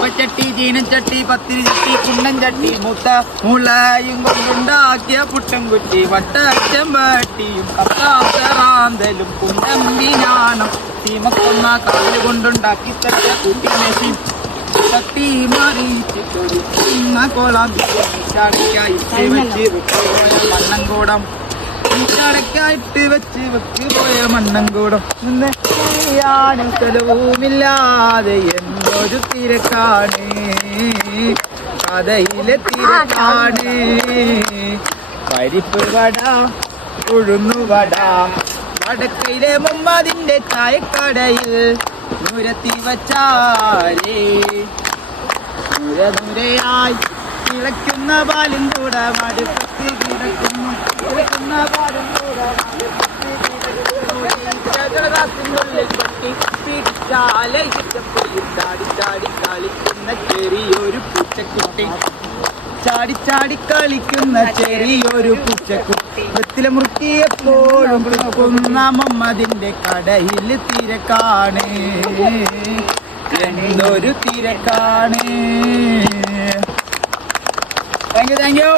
അപ്പച്ചട്ടി, ചീനച്ചട്ടി, പത്തിരി ചട്ടി, കുണ്ടൻ ചട്ടി, മുത്ത മുളയും കൊണ്ടുണ്ടാക്കിയ പുട്ടൻകുറ്റി, വട്ടച്ചമ്പട്ടിയും കത്താന്തലും കുണ്ടമ്പിനാണം തീമക്കൊന്ന കാല് കൊണ്ടുണ്ടാക്കി തട്ട കൂട്ടി മെഷീൻ തട്ടി മറിച്ചിട്ടൊരുക്കുന്ന കോളം ചാടിക്കായിട്ട് വെച്ച് പോയ മണ്ണൻകൂടം, ചടക്കായിട്ട് വെച്ച് പോയ മണ്ണൻകൂടം. ാനും സ്ഥലവുമില്ലാതെ എന്തൊരു തിരക്കാണ്, കഥയിലെ തിരക്കാണ്. പരിപ്പ് വട, ഉഴുന്നുവട, വടക്കയിലെ മുമ്മതിന്റെ ചായക്കടയിൽ നുരത്തി വച്ചാലേ നുരനുരയായി തിളയ്ക്കുന്ന പാലും കൂടെ മടുപ്പത്തി കിടക്കുന്നു, തിളയ്ക്കുന്ന പാലും കൂടെ കളിക്കുന്ന ചെറിയൊരു പൂച്ചക്കുട്ടി, ചാടി ചാടി കളിക്കുന്ന ചെറിയൊരു പൂച്ചക്കുട്ടി, വെത്തിലെ മുറുക്കിയെപ്പോഴും കുന്ന മമ്മതിന്റെ കടയിൽ തിരക്കാണ്, എന്തൊരു തിരക്കാണ്. Thank you.